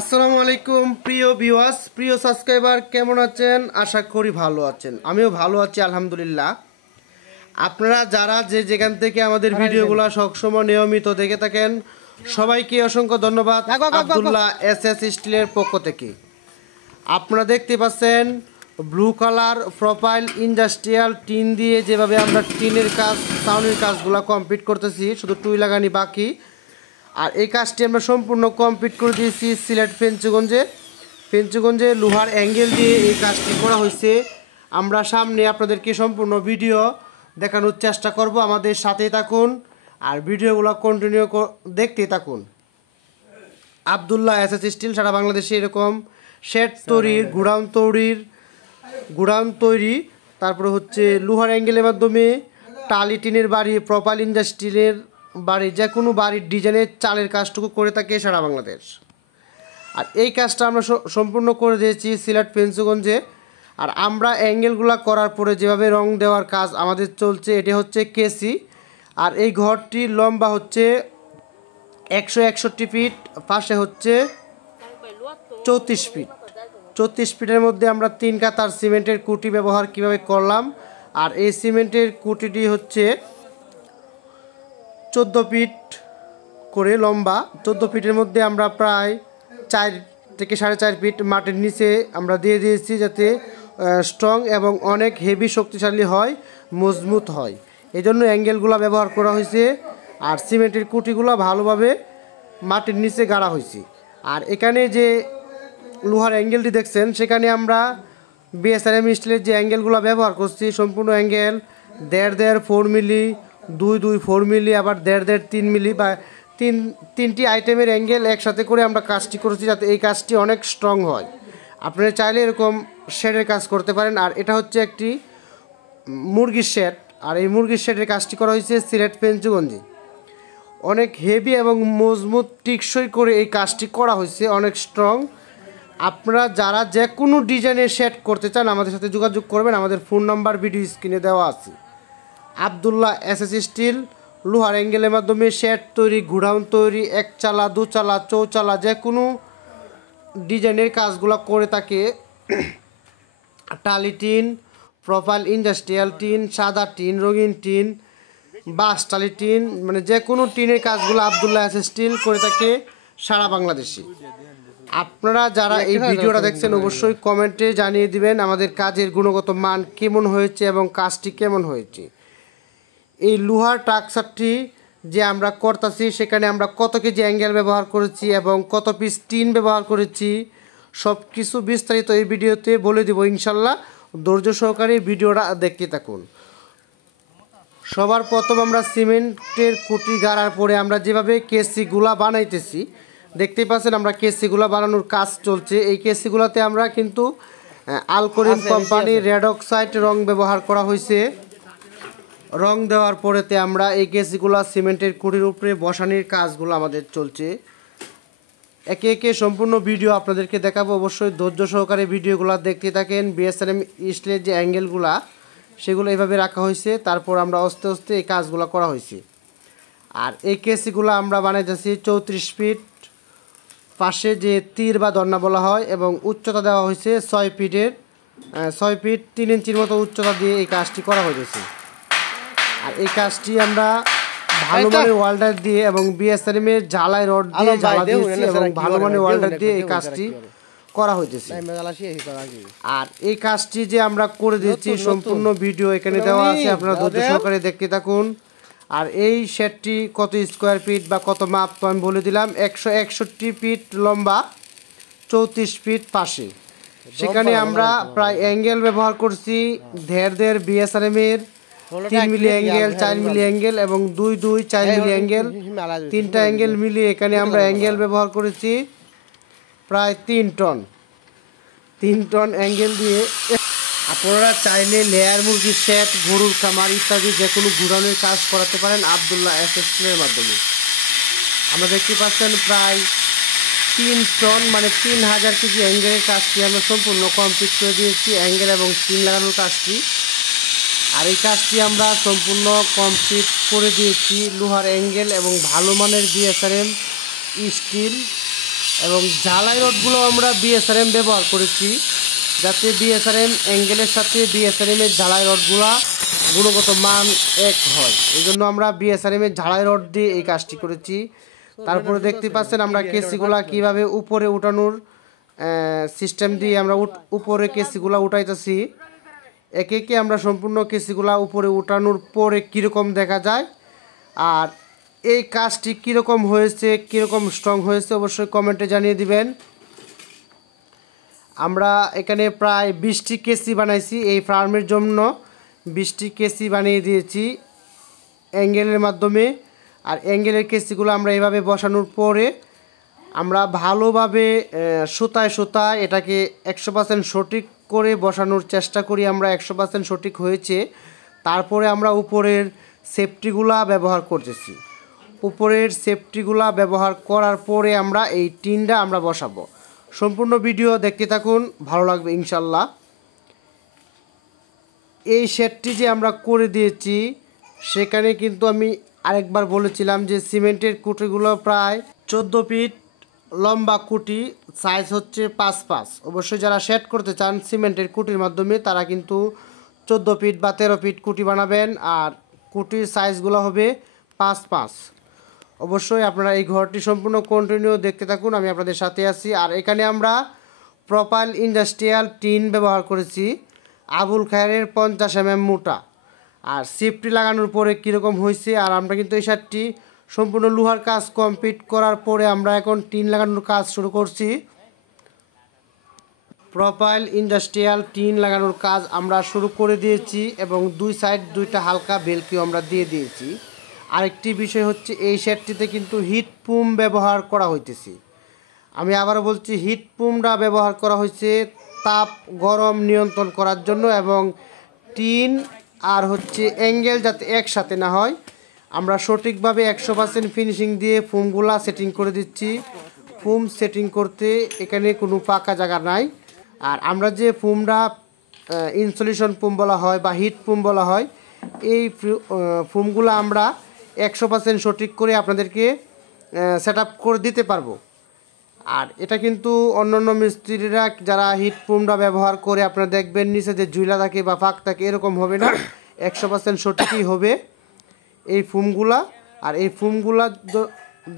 আসসালামু আলাইকুম প্রিয় ভিউয়ার্স, প্রিয় সাবস্ক্রাইবার, কেমন আছেন? আশা করি ভালো আছেন। আমিও ভালো আছি আলহামদুলিল্লাহ। আপনারা যারা যেখান থেকে আমাদের ভিডিওগুলো সবসময় নিয়মিত দেখে থাকেন, সবাইকে অসংখ্য ধন্যবাদ আব্দুল্লাহ এসএস স্টিলের পক্ষ থেকে। আপনারা দেখতে পাচ্ছেন blue colour profile industrial tin দিয়ে যেভাবে আমরা টিনের কাজ, ছাউনির কাজগুলো কমপ্লিট করতেছি, শুধু টুই লাগানি বাকি। আর এই কাজটি আমরা সম্পূর্ণ কমপ্লিট করে দিয়েছি সিলেট পেঞ্চুগঞ্জে লোহার অ্যাঙ্গেল দিয়ে এই কাজটি করা হয়েছে। আমরা সামনে আপনাদেরকে সম্পূর্ণ ভিডিও দেখানোর চেষ্টা করব, আমাদের সাথেই থাকুন আর ভিডিওগুলো কন্টিনিউ দেখতেই থাকুন। আব্দুল্লাহ এসএস স্টিল সারা বাংলাদেশে এরকম শেড তৈরির, গুড়াউন তৈরি, তারপরে হচ্ছে লোহার অ্যাঙ্গেলের মাধ্যমে টালি টিনের বাড়ি, প্রোফাইল ইন্ডাস্ট্রিয়ালের বাড়ি, যে কোনো বাড়ির ডিজাইনের চালের কাজটুকু করে থাকে সারা বাংলাদেশ। আর এই কাজটা আমরা সম্পূর্ণ করে দিয়েছি সিলেট পেঞ্চুগঞ্জে। আর আমরা অ্যাঙ্গেলগুলো করার পরে যেভাবে রং দেওয়ার কাজ আমাদের চলছে, এটি হচ্ছে কেসি। আর এই ঘরটির লম্বা হচ্ছে 161 ফিট, পাশে হচ্ছে 34 ফিট। 34 ফিটের মধ্যে আমরা 3 কাতার সিমেন্টের কুটি ব্যবহার কিভাবে করলাম। আর এই সিমেন্টের কুটিটি হচ্ছে 14 ফিট করে লম্বা। 14 ফিটের মধ্যে আমরা প্রায় 4 থেকে 4.5 ফিট মাটির নিচে আমরা দিয়ে দিয়েছি, যাতে স্ট্রং এবং অনেক হেভি শক্তিশালী হয়, মজবুত হয়। এই জন্য অ্যাঙ্গেলগুলো ব্যবহার করা হয়েছে। আর সিমেন্টের কুটিগুলো ভালোভাবে মাটির নিচে গাড়া হয়েছে। আর এখানে যে লোহার অ্যাঙ্গেলটি দেখছেন, সেখানে আমরা বিএসআরএম স্টিলের যে অ্যাঙ্গেলগুলো ব্যবহার করছি, সম্পূর্ণ অ্যাঙ্গেল 1.5 4 মিলি, 2 4 মিলি, আবার 1.5 3 মিলি, বা তিনটি আইটেমের অ্যাঙ্গেল একসাথে করে আমরা কাজটি করেছি, যাতে এই কাজটি অনেক স্ট্রং হয়। আপনারা চাইলে এরকম শেডের কাজ করতে পারেন। আর এটা হচ্ছে একটি মুরগির শেড। আর এই মুরগির শেডের কাজটি করা হয়েছে সিলেট পেঞ্চুগঞ্জে। অনেক হেভি এবং মজবুত টিকসই করে এই কাজটি করা হয়েছে, অনেক স্ট্রং। আপনারা যারা যে কোনো ডিজাইনের শেড করতে চান, আমাদের সাথে যোগাযোগ করবেন। আমাদের ফোন নাম্বার ভিডিও স্ক্রিনে দেওয়া আছে। আব্দুল্লাহ এসএস স্টিল লোহার অ্যাঙ্গেলের মাধ্যমে শেড তৈরি, গুডাউন তৈরি, 1 চালা 2 চালা 4 চালা যে কোনো ডিজাইনের কাজগুলো করে থাকে। টালি টিন, প্রোফাইল ইন্ডাস্ট্রিয়াল টিন, সাদা টিন, রঙিন টিন, বাঁশ টালি টিন, মানে যে কোনো টিনের কাজগুলো আব্দুল্লাহ এসএস স্টিল করে থাকে সারা বাংলাদেশে। আপনারা যারা এই ভিডিওটা দেখছেন, অবশ্যই কমেন্টে জানিয়ে দিবেন আমাদের কাজের গুণগত মান কেমন হয়েছে এবং কাজটি কেমন হয়েছে। এই লোহার টাকসারটি যে আমরা করতেছি, সেখানে আমরা কত কেজি অ্যাঙ্গেল ব্যবহার করেছি এবং কত পিস টিন ব্যবহার করেছি, সব কিছু বিস্তারিত এই ভিডিওতে বলে দিব ইনশাল্লাহ। ধৈর্য সহকারে ভিডিওটা দেখতে থাকুন। সবার প্রথম আমরা সিমেন্টের কুটি গাড়ার পরে আমরা যেভাবে কেসিগুলা বানাইতেছি, দেখতেই পাচ্ছেন আমরা কেসিগুলা বানানোর কাজ চলছে। এই কেসিগুলোতে আমরা কিন্তু আলকোরিন কোম্পানির রেড অক্সাইড রং ব্যবহার করা হয়েছে। রং দেওয়ার পরেতে আমরা এই কেসিগুলা সিমেন্টের কুটির উপরে বসানোর কাজগুলো আমাদের চলছে। একে একে সম্পূর্ণ ভিডিও আপনাদেরকে দেখাবো, অবশ্যই ধৈর্য সহকারে ভিডিওগুলো দেখতে থাকেন। বিএসআরএম স্টিলের যে অ্যাঙ্গেলগুলা, সেগুলো এইভাবে রাখা হয়েছে। তারপর আমরা আস্তে আস্তে এই কাজগুলো করা হয়েছে। আর এই কেসিগুলো আমরা বানাইতেছি 34 ফিট, পাশে যে তীর বা দন্না বলা হয়, এবং উচ্চতা দেওয়া হয়েছে 6 ফিটের, 6 ফিট 3 ইঞ্চির মতো উচ্চতা দিয়ে এই কাজটি করা হয়েছে। আর এই কাজটি আমরা ভালো মানের ওয়েল্ডার দিয়ে এবং বিএসআরএম এর ঝালাই রড দিয়ে জ্বালা দিয়েছি, এবং ভালো মানের ওয়েল্ডার দিয়ে এই কাজটি করা হয়েছে। আর এই কাজটি যে আমরা করে দিয়েছি, সম্পূর্ণ ভিডিও এখানে দেওয়া আছে, আপনারা ধৈর্য সহকারে দেখতে থাকুন। আর এই শেডটি কত স্কোয়ার ফিট বা কত মাপ তো আমি বলে দিলাম। 161 ফিট লম্বা, 34 ফিট পাশে। সেখানে আমরা প্রায় অ্যাঙ্গেল ব্যবহার করছি 1.5 বিএসআরএম এর, 3 মিলি অ্যাঙ্গেল, 4 মিলি অ্যাঙ্গেল এবং 2 4 মিলি অ্যাঙ্গেল, 3টা অ্যাঙ্গেল মিলিয়ে এখানে আমরা অ্যাঙ্গেল ব্যবহার করেছি প্রায় 3 টন অ্যাঙ্গেল দিয়ে। আপনারা চাইলে লেয়ার মুরগির শেড, গরুর খামার ইত্যাদি যে কোনো গুড়ানোর কাজ করাতে পারেন আব্দুল্লাহ এসএস স্টিলের মাধ্যমে। আমরা দেখতে পাচ্ছেন প্রায় 3 টন, মানে 3000 কেজি অ্যাঙ্গেলের কাজটি আমরা সম্পূর্ণ কমপ্লিট করে দিয়েছি, অ্যাঙ্গেল এবং টিন লাগানোর কাজটি। আর এই কাজটি আমরা সম্পূর্ণ কমপ্লিট করে দিয়েছি লোহার অ্যাঙ্গেল এবং ভালো মানের বিএসআরএম স্টিল এবং ঝালাই রডগুলো আমরা বিএসআরএম ব্যবহার করেছি, যাতে বিএসআরএম অ্যাঙ্গেলের সাথে বিএসআরএমের ঝালাই রডগুলো গুণগত মান এক হয়। এই জন্য আমরা বিএসআরএমের ঝালাই রড দিয়ে এই কাজটি করেছি। তারপরে দেখতে পাচ্ছেন আমরা কেসিগুলা কিভাবে উপরে উঠানোর সিস্টেম দিয়ে আমরা উপরে কেসিগুলা উঠাইতেছি। একে একে আমরা সম্পূর্ণ কেসিগুলা উপরে উঠানোর পরে কীরকম দেখা যায় আর এই কাজটি কীরকম হয়েছে, কীরকম স্ট্রং হয়েছে অবশ্যই কমেন্টে জানিয়ে দিবেন। আমরা এখানে প্রায় 20টি কেসি বানাইছি, এই ফার্মের জন্য 20টি কেসি বানিয়ে দিয়েছি অ্যাঙ্গেলের মাধ্যমে। আর অ্যাঙ্গেলের কেসিগুলো আমরা এভাবে বসানোর পরে আমরা ভালোভাবে সুতায় সুতায় এটাকে 100% সঠিক করে বসানোর চেষ্টা করি। আমরা 100% সঠিক হয়েছে। তারপরে আমরা উপরের সেফটিগুলা ব্যবহার করতেছি। উপরের সেফটিগুলা ব্যবহার করার পরে আমরা এই টিনটা আমরা বসাবো। সম্পূর্ণ ভিডিও দেখতে থাকুন, ভালো লাগবে ইনশাল্লাহ। এই সেটটি যে আমরা করে দিয়েছি সেখানে কিন্তু আমি আরেকবার বলেছিলাম যে সিমেন্টের কুটিগুলো প্রায় 14 ফিট লম্বা কুটি, সাইজ হচ্ছে 5x5। অবশ্যই যারা সেট করতে চান সিমেন্টের কুটির মাধ্যমে তারা কিন্তু 14 ফিট বা 13 ফিট কুটি বানাবেন, আর কুটির সাইজগুলো হবে 5x5। অবশ্যই আপনারা এই ঘরটি সম্পূর্ণ কন্টিনিউ দেখতে থাকুন, আমি আপনাদের সাথে আছি। আর এখানে আমরা প্রপাইল ইন্ডাস্ট্রিয়াল টিন ব্যবহার করেছি আবুল খায়েরের 50 mm মোটা। আর সেফটি লাগানোর পরে কীরকম হয়েছে, আর আমরা কিন্তু এই শার্টটি সম্পূর্ণ লোহার কাজ কমপ্লিট করার পরে আমরা এখন টিন লাগানোর কাজ শুরু করছি। প্রপাইল ইন্ডাস্ট্রিয়াল টিন লাগানোর কাজ আমরা শুরু করে দিয়েছি এবং দুই সাইড দুইটা হালকা বেলকিও আমরা দিয়ে দিয়েছি। আরেকটি বিষয় হচ্ছে এই সেটটিতে কিন্তু হিট পুম ব্যবহার করা হইতেছে। আমি আবারও বলছি, হিট পুমটা ব্যবহার করা হয়েছে তাপ গরম নিয়ন্ত্রণ করার জন্য এবং টিন আর হচ্ছে অ্যাঙ্গেল যাতে একসাথে না হয়। আমরা সঠিকভাবে 100% ফিনিশিং দিয়ে ফুমগুলা সেটিং করে দিচ্ছি। ফুম সেটিং করতে এখানে কোনো ফাঁকা জায়গা নাই। আর আমরা যে ফুমটা ইনসুলেশন ফুম বলা হয় বা হিট ফুম বলা হয়, এই ফুমগুলো আমরা 100% সঠিক করে আপনাদেরকে সেট আপ করে দিতে পারবো। আর এটা কিন্তু অন্যান্য মিস্ত্রিরা যারা হিট পুমটা ব্যবহার করে আপনারা দেখবেন নিচে যে জুইলা থাকে বা ফাঁক থাকে, এরকম হবে না, 100% সঠিকই হবে এই ফুমগুলা। আর এই ফুমগুলা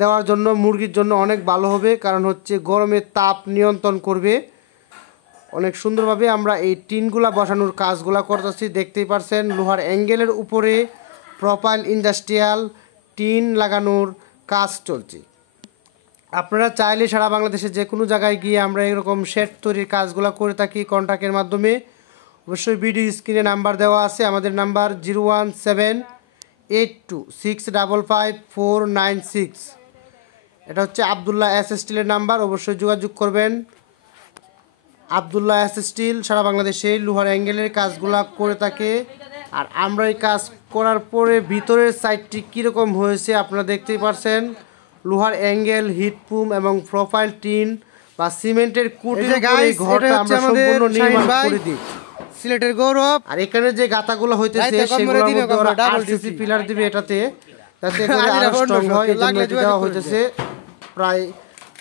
দেওয়ার জন্য মুরগির জন্য অনেক ভালো হবে, কারণ হচ্ছে গরমের তাপ নিয়ন্ত্রণ করবে অনেক সুন্দরভাবে। আমরা এই টিনগুলা বসানোর কাজগুলা করতেছি, দেখতেই পারছেন লোহার অ্যাঙ্গেলের উপরে প্রপাইল ইন্ডাস্ট্রিয়াল টিন লাগানোর কাজ চলছে। আপনারা চাইলে সারা বাংলাদেশে যে কোনো জায়গায় গিয়ে আমরা এরকম শেড তৈরির কাজগুলো করে থাকি কন্ট্যাক্টের মাধ্যমে। অবশ্যই ভিডিও স্ক্রিনে নাম্বার দেওয়া আছে, আমাদের নাম্বার 01782655496। এটা হচ্ছে আবদুল্লাহ এস স্টিলের নাম্বার, অবশ্যই যোগাযোগ করবেন। আবদুল্লাহ এস স্টিল সারা বাংলাদেশে লোহার অ্যাঙ্গেলের কাজগুলো করে থাকে। আর আমরা এই কাজ করার পরে ভিতরের সাইডটি কীরকম হয়েছে আপনারা দেখতেই পারছেন। লোহার অ্যাঙ্গেল, হিট পুম এবং প্রোফাইল টিন বা সিমেন্টের কুটির উপরে ঘরটা আমরা সম্পূর্ণ নির্মাণ করে দিই। সিলেটের গৌরব। আর এখানে যে গাতাগুলো হইতেছে সেগুলোর মধ্যে ওরা আরসিসি পিলার দিবে এটাতে, যাতে করে আরো স্ট্রং হয়। এই জন্য এটা দেওয়া হইতেছে প্রায়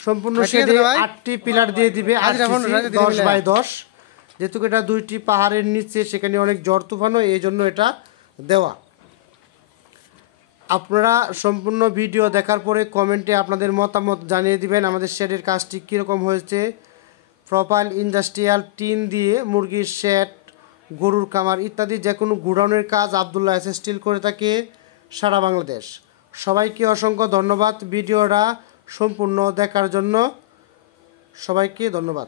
সম্পূর্ণ শেডে 8টি পিলার দিয়ে দিবে 10x10। যেহেতু এটা 2টি পাহাড়ের নিচে, সেখানে অনেক ঝড় তুফান হয়, এই জন্য এটা দেওয়া। আপনারা সম্পূর্ণ ভিডিও দেখার পরে কমেন্টে আপনাদের মতামত জানিয়ে দিবেন আমাদের শেডের কাজটি কীরকম হয়েছে। প্রপাইল ইন্ডাস্ট্রিয়াল টিন দিয়ে মুরগির শেড, গরুর খামার ইত্যাদি যে কোনো গোডাউনের কাজ আবদুল্লাহ এস স্টিল করে থাকে সারা বাংলাদেশ। সবাইকে অসংখ্য ধন্যবাদ ভিডিওটা সম্পূর্ণ দেখার জন্য। সবাইকে ধন্যবাদ।